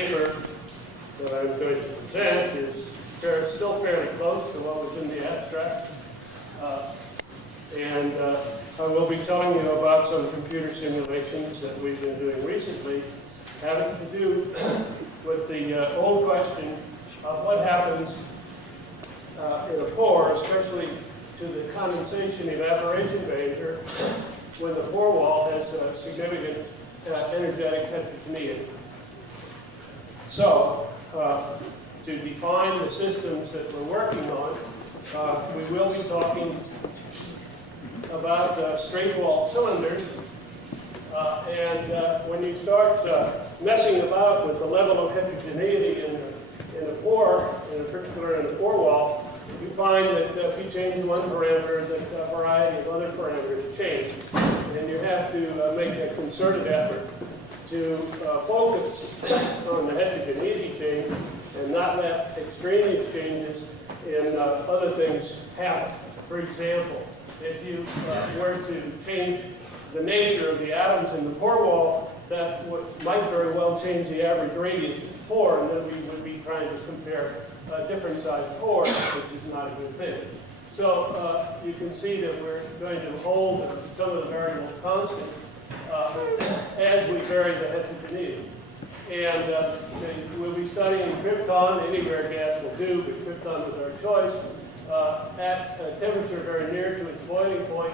paper that I'm going to present is still fairly close to what was in the abstract. And I will be telling you about some computer simulations that we've been doing recently having to do with the old question of what happens in a pore, especially to the condensation evaporation behavior when the pore wall has a significant energetic heterogeneity. So, to define the systems that we're working on, we will be talking about straight wall cylinders. When you start messing about with the level of heterogeneity in a pore, in particular in a pore wall, you find that if you change one parameter, that a variety of other parameters change. And you have to make a concerted effort to focus on the heterogeneity change and not let extraneous changes in other things happen. For example, if you were to change the nature of the atoms in the pore wall, that might very well change the average radius of the pore, and then we would be trying to compare different sized pores, which is not a good thing. So you can see that we're going to hold some of the variables constant as we vary the heterogeneity. And we'll be studying krypton. Any rare gas will do, but krypton is our choice, at a temperature very near to its boiling point,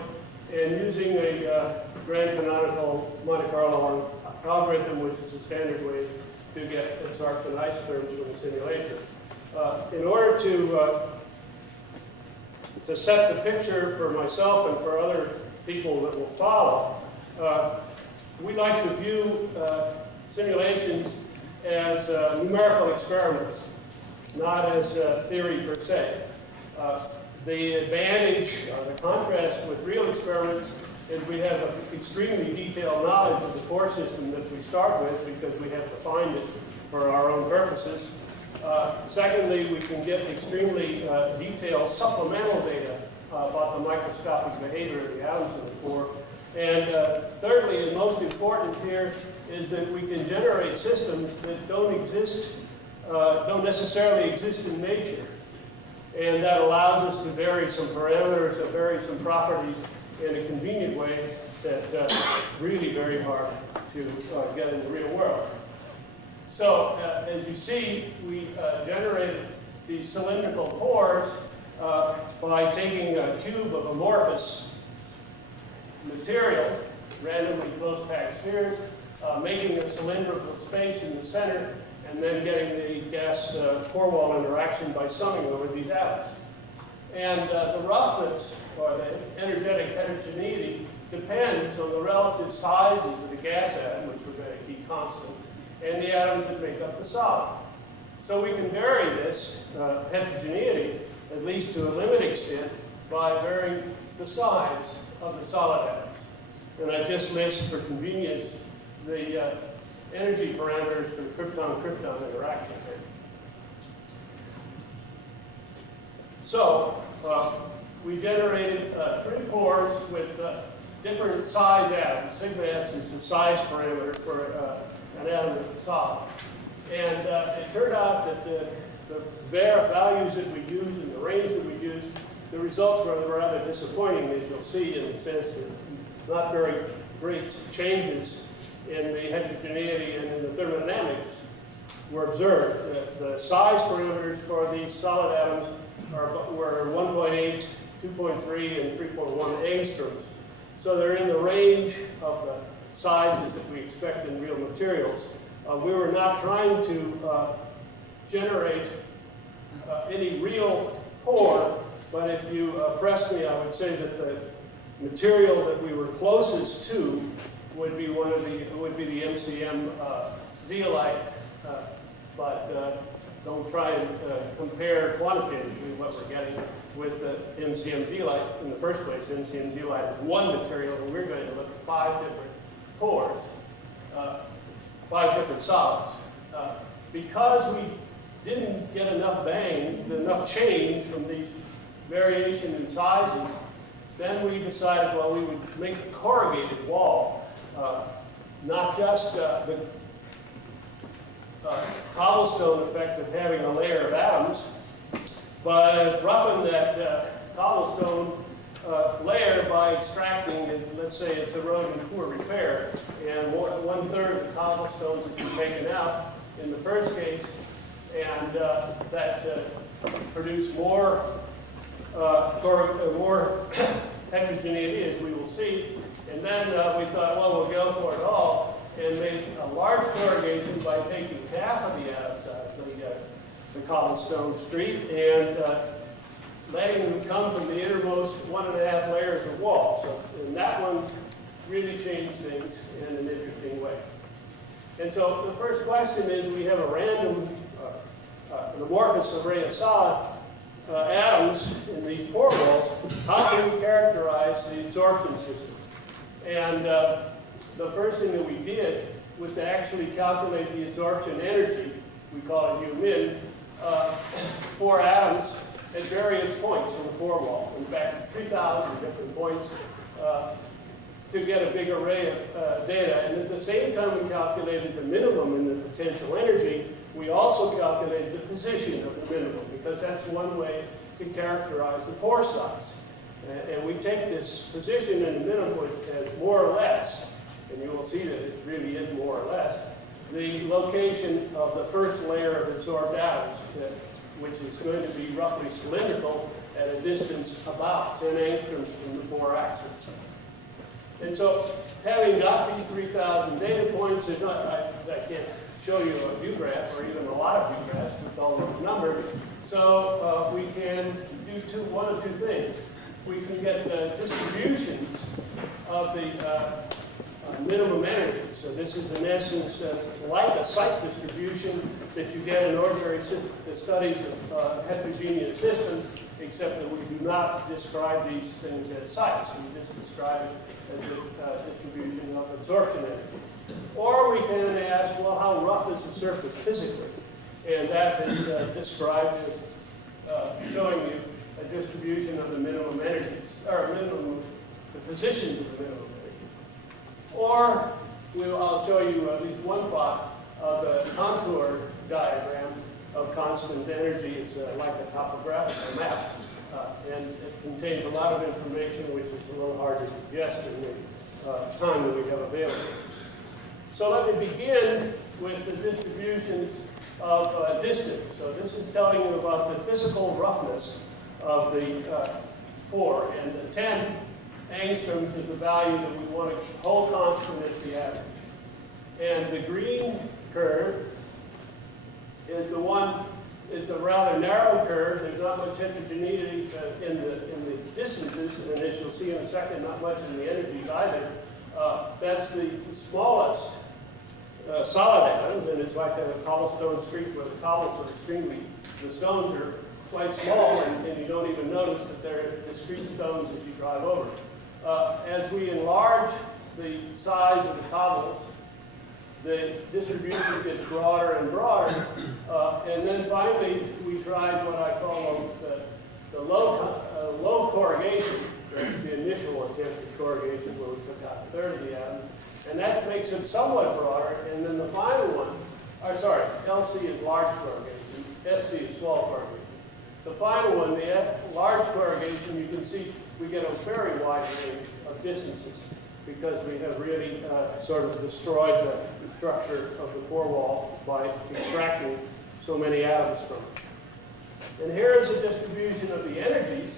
and using a grand canonical Monte Carlo algorithm, which is a standard way to get absorption isotherms from the simulation. In order to set the picture for myself and for other people that will follow, we like to view simulations as numerical experiments, not as theory per se. The advantage, or the contrast with real experiments, is we have an extremely detailed knowledge of the pore system that we start with because we have to find it for our own purposes. Secondly, we can get extremely detailed supplemental data about the microscopic behavior of the atoms in the pore. And thirdly, and most important here, is that we can generate systems that don't necessarily exist in nature. And that allows us to vary some parameters, or vary some properties in a convenient way that's really very hard to get in the real world. So, as you see, we generated these cylindrical pores by taking a cube of amorphous material, randomly close-packed spheres, making a cylindrical space in the center, and then getting the gas pore wall interaction by summing over these atoms. And the roughness, or the energetic heterogeneity, depends on the relative sizes of the gas atom, which we're going to keep constant, and the atoms that make up the solid. So we can vary this heterogeneity, at least to a limited extent, by varying the size of the solid atoms. And I just list, for convenience, the energy parameters for the krypton-krypton interaction here. So we generated 3 pores with different size atoms. Sigma S is the size parameter for an atom that's solid. And it turned out that the values that we used and the range that we used, the results were rather disappointing, as you'll see, in the sense that not very great changes in the heterogeneity and in the thermodynamics were observed. The size parameters for these solid atoms were 1.8, 2.3, and 3.1 angstroms. So they're in the range of the sizes that we expect in real materials. We were not trying to generate any real pore, but if you pressed me, I would say that the material that we were closest to would be the MCM zeolite, but don't try and compare quantitatively what we're getting with MCM zeolite in the first place. MCM zeolite is one material, and we're going to look at 5 different pores, 5 different solids. Because we didn't get enough enough change from these variation in sizes, then we decided, well, we would make a corrugated wall, not just cobblestone effect of having a layer of atoms by roughing that cobblestone layer by extracting it. Let's say it's erosion poor repair, and 1/3 of the cobblestones have been taken out in the first case, and that produced more heterogeneity, as we will see. And then we thought, well, we'll go for it all and make a large corrugation by taking half of the atoms out of the cobblestone street and letting them come from the innermost 1.5 layers of wall. So, and that one really changed things in an interesting way. And so the first question is, we have a random an amorphous array of solid atoms in these pore walls. How can we characterize the absorption system? And the first thing that we did was to actually calculate the absorption energy, we call it U min, for atoms at various points in the pore wall. In fact, 3,000 different points to get a big array of data. And at the same time we calculated the minimum in the potential energy, we also calculated the position of the minimum, because that's one way to characterize the pore size. And we take this position in the minimum as more or less, and you will see that it really is more or less, the location of the first layer of absorbed atoms, which is going to be roughly cylindrical at a distance about 10 angstroms from the pore axis. And so, having got these 3,000 data points, there's not, I can't show you a view graph or even a lot of view graphs with all those numbers. So we can do one of two things. We can get the distributions of the minimum energy. So this is in essence like a site distribution that you get in ordinary studies of heterogeneous systems, except that we do not describe these things as sites. We just describe it as a distribution of absorption energy. Or we can ask, well, how rough is the surface physically? And that is described as showing you a distribution of the minimum energies, or the positions of the minimum energy. Or I'll show you at least one plot of the contour diagram of constant energy. It's like a topographical map, and it contains a lot of information which is a little hard to digest in the time that we have available. So let me begin with the distributions of distance. So this is telling you about the physical roughness of the pore, and the 10 angstroms is the value that we want to hold constant as the average. And the green curve is the one, it's a rather narrow curve. There's not much heterogeneity in the distances, and as you'll see in a second, not much in the energies either. That's the smallest solid atoms, and it's like a cobblestone street where the cobbles are the stones are quite small, and you don't even notice that they're discrete stones as you drive over. As we enlarge the size of the cobbles, the distribution gets broader and broader, and then finally we tried what I call the low corrugation. That's the initial attempt at corrugation where we took out 1/3 of the atom, and that makes it somewhat broader. And then the final one, LC is large corrugation, SC is small corrugation. The final one, the large corrugation, you can see we get a very wide range of distances because we have really sort of destroyed the structure of the pore wall by extracting so many atoms from it. And here is a distribution of the energies.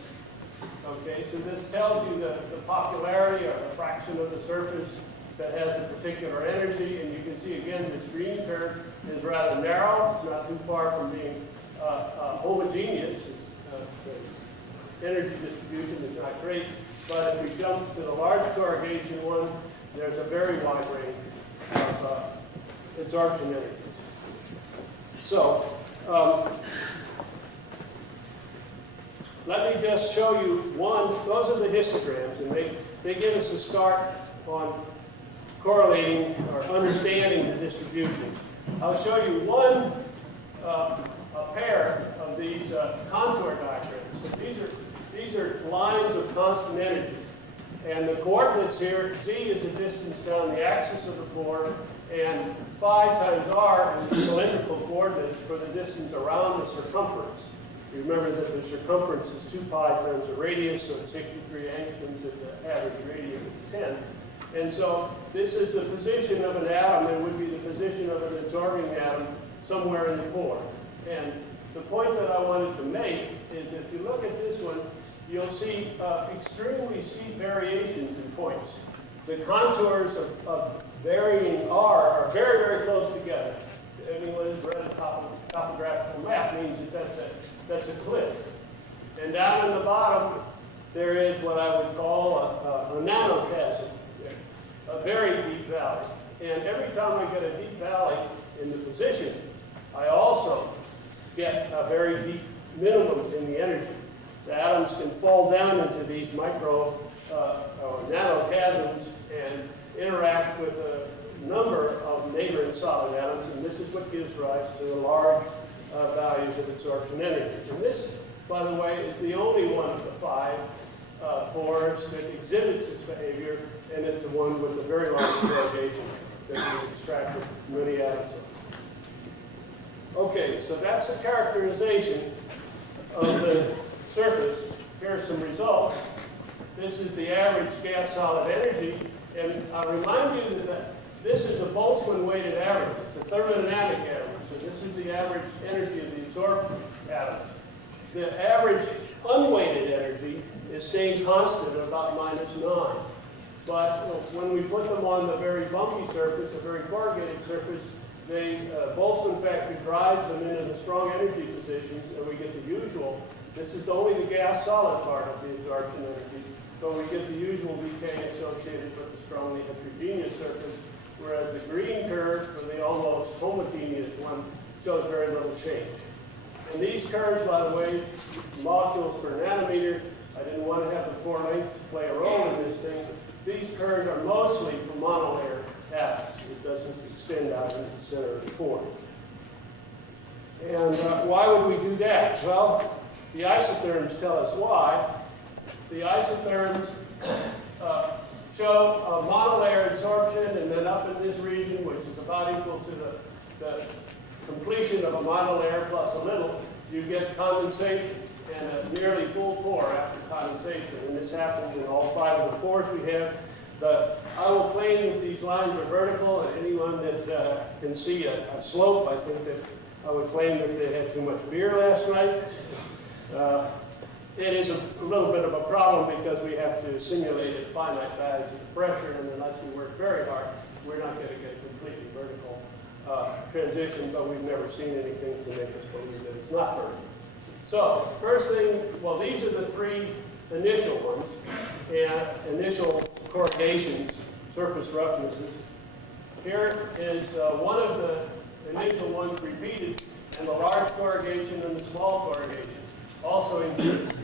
Okay, so this tells you the popularity or the fraction of the surface that has a particular energy, and you can see again this green curve is rather narrow. It's not too far from being homogeneous. The energy distribution is not great, but if we jump to the large corrugation one, there's a very wide range of absorption energies. So let me just show you one. Those are the histograms, and they give us a start on correlating or understanding the distributions. I'll show you one a pair of these contour diagrams. So these are lines of constant energy, and the coordinates here, Z is the distance down the axis of the pore, and phi times r is the cylindrical coordinates for the distance around the circumference. You remember that the circumference is 2 pi times the radius, so it's 63 angstroms, and the average radius is 10. And so this is the position of an atom. It would be the position of an absorbing atom somewhere in the pore. And the point that I wanted to make is if you look at this one, you'll see extremely steep variations in points. The contours of varying R are very, very close together. Anyone who's read a topographical map means that that's a cliff. And down in the bottom, there is what I would call a nanochasm, a very deep valley. And every time I get a deep valley in the position, I also get a very deep minimum in the energy. The atoms can fall down into these micro nanochasms and interact with a number of neighboring solid atoms, and this is what gives rise to the large values of absorption energy. And this, by the way, is the only one of the 5 pores that exhibits this behavior, and it's the one with the very large corrugation that we extracted many atoms of. Okay, so that's the characterization of the surface. Here are some results. This is the average gas-solid energy, and I'll remind you that this is a Boltzmann-weighted average. It's a thermodynamic average, so this is the average energy of the absorbed atoms. The average unweighted energy is staying constant at about -9. But when we put them on the very bumpy surface, a very corrugated surface, the Boltzmann factor drives them into the strong energy positions, and we get the usual. This is only the gas-solid part of the absorption energy, but we get the usual decay associated with the strongly heterogeneous surface, whereas the green curve for the almost homogeneous one shows very little change. And these curves, by the way, molecules per nanometer, I didn't want to have the pore length play a role in this thing. These curves are mostly for monolayer atoms. It doesn't extend out into the center of the pore. And why would we do that? Well, the isotherms tell us why. The isotherms show a monolayer absorption, and then up in this region, which is about equal to the completion of a monolayer plus a little, you get condensation and a nearly full pore after condensation. And this happens in all 5 of the pores we have. I will claim that these lines are vertical, and anyone that can see a slope, I think that I would claim that they had too much beer last night. It is a little bit of a problem because we have to simulate at finite values of pressure, and unless we work very hard, we're not going to get a completely vertical transition, but we've never seen anything to make us believe that it's not vertical. So, first thing, well, these are the 3 initial ones, and initial corrugations, surface roughnesses. Here is one of the initial ones repeated, and the large corrugation and the small corrugation also included.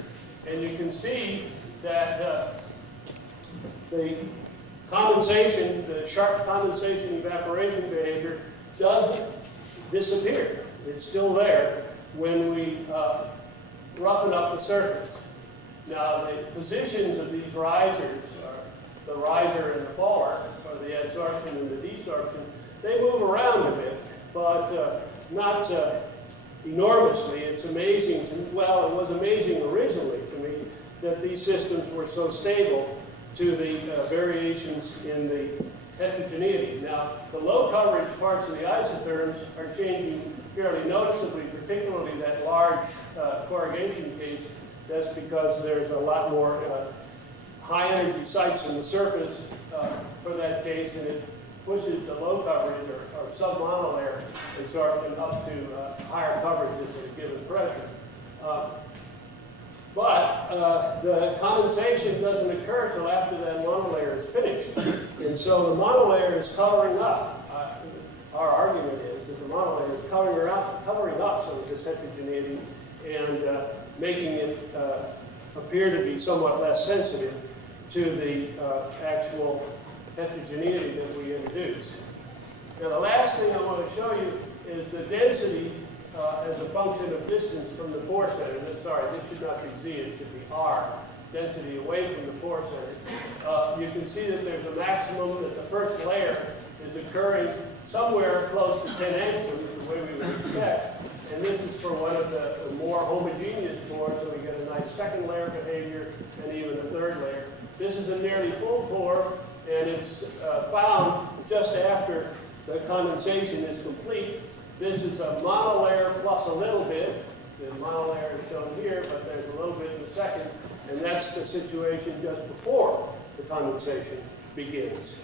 And you can see that the condensation, the sharp condensation evaporation behavior doesn't disappear. It's still there when we roughen up the surface. Now, the positions of these risers, the riser and the faller, or the adsorption and the desorption, they move around a bit, but not enormously. It's amazing to me, well, it was amazing originally to me that these systems were so stable to the variations in the heterogeneity. Now, the low coverage parts of the isotherms are changing fairly noticeably, particularly that large corrugation case. That's because there's a lot more high energy sites in the surface for that case, and it pushes the low coverage or submonolayer absorption up to higher coverages at a given pressure. But the condensation doesn't occur until after that monolayer is finished. And so the monolayer is covering up. Our argument is that the monolayer is covering up some of this heterogeneity and making it appear to be somewhat less sensitive to the actual heterogeneity that we introduced. Now, the last thing I want to show you is the density as a function of distance from the pore center. Sorry, this should not be Z, it should be R, density away from the pore center. You can see that there's a maximum, that the first layer is occurring somewhere close to 10 angstroms, the way we would expect. And this is for one of the more homogeneous pores, so we get a nice second layer behavior and even a third layer. This is a nearly full pore, and it's found just after the condensation is complete. This is a monolayer plus a little bit. The monolayer is shown here, but there's a little bit in the second, and that's the situation just before the condensation begins.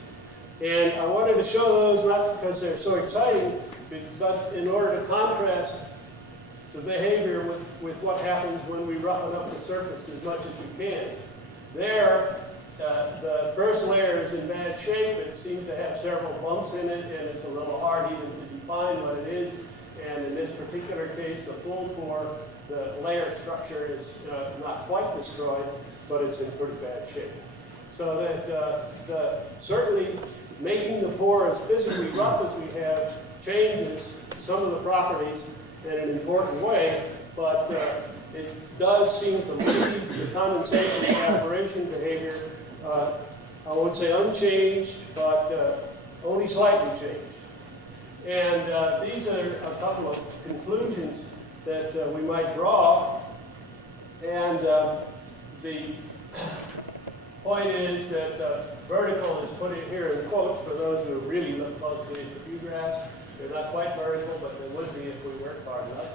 And I wanted to show those not because they're so exciting, but in order to contrast the behavior with what happens when we roughen up the surface as much as we can. There, the first layer is in bad shape. It seems to have several bumps in it, and it's a little hard even to define what it is. And in this particular case, the full pore, the layer structure is not quite destroyed, but it's in pretty bad shape. So that certainly making the pore as physically rough as we have changes some of the properties in an important way, but it does seem to leave the condensation evaporation behavior, I won't say unchanged, but only slightly changed. And these are a couple of conclusions that we might draw. And the point is that vertical is put in here in quotes for those who really look closely at the view graphs. They're not quite vertical, but they would be if we worked hard enough.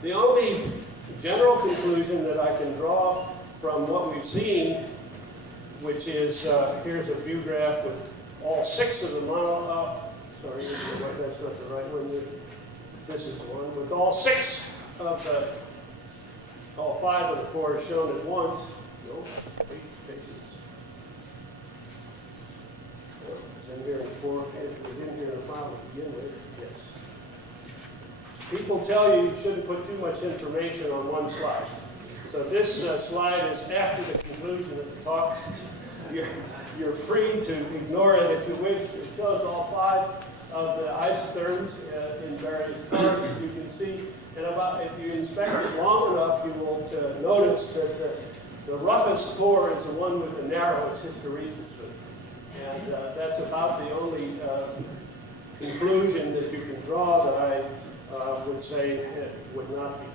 The only general conclusion that I can draw from what we've seen, which is, here's a view graph with all 6 of the sorry, that's not the right one. This is the one with all 6 of the, all 5 of the pores shown at once. No, 8 cases. In here in 4, it was in here in the file to begin with. Yes. People tell you you shouldn't put too much information on one slide. So this slide is after the conclusion of the talk. You're free to ignore it if you wish. It shows all 5 of the isotherms in various colors, as you can see. And if you inspect it long enough, you will notice that the roughest pore is the one with the narrowest hysteresis. And that's about the only conclusion that you can draw that I would say would not be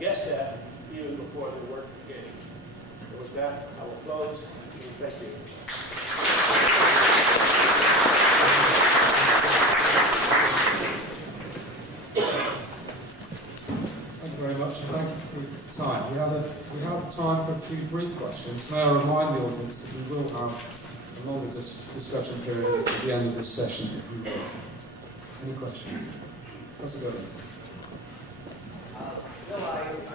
guessed at even before the work began. So with that, I will close. Thank you. Thank you very much, and thank you for the time. We have time for a few brief questions. May I remind the audience that we will have a longer discussion period at the end of this session, if you wish. Any questions? Professor Goins. Bill, I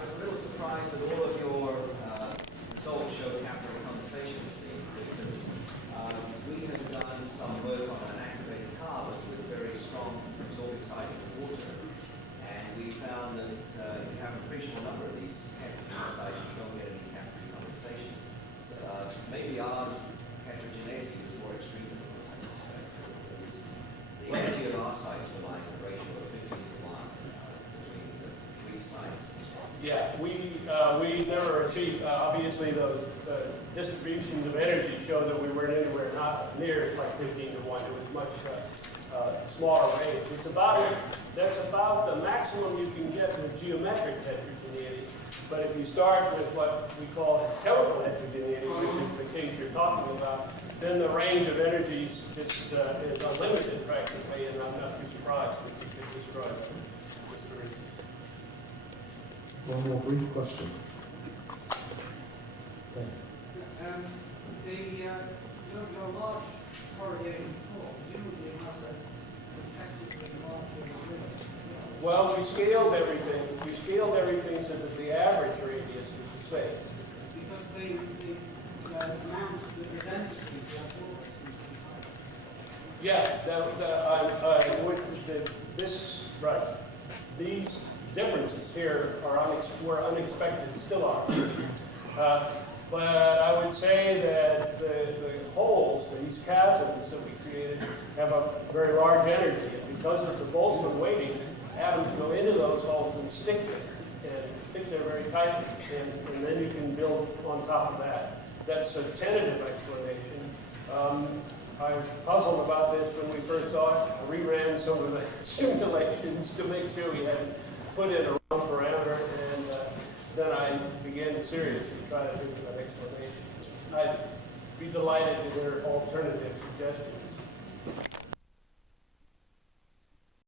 was a little surprised that all of your results show capillary condensation this evening, because we have done some work on an activated carbon with a very strong absorbing site of water, and we found that if you have an appreciable number of these capillary sites, you don't get any capillary condensation. So maybe our heterogeneity is more extreme than what I suspect. The energy of our sites were like a ratio of 15 to 1 between the 3 sites. Yeah, we never achieved, obviously the distributions of energy show that we weren't anywhere not near like 15 to 1. It was much smaller range. That's about the maximum you can get with geometric heterogeneity. But if you start with what we call chemical heterogeneity, which is the case you're talking about, then the range of energies just is unlimited practically, and I'm not too surprised that you could destroy hysteresis. One more brief question. Dave. Your large corrugating pore presumably has a effectively larger limit. Well, we scaled everything. We scaled everything so that the average radius was the same. Because the amount, the density of the pore seems to be higher. Yeah, right. These differences here were unexpected, still are. But I would say that the holes, these chasms that we created, have a very large energy. And because of the Boltzmann weighting, atoms go into those holes and stick there very tightly. And then you can build on top of that. That's a tentative explanation. I puzzled about this when we first saw it. I reran some of the simulations to make sure we hadn't put in a wrong parameter, and then I began to seriously try to think of an explanation. I'd be delighted to hear alternative suggestions.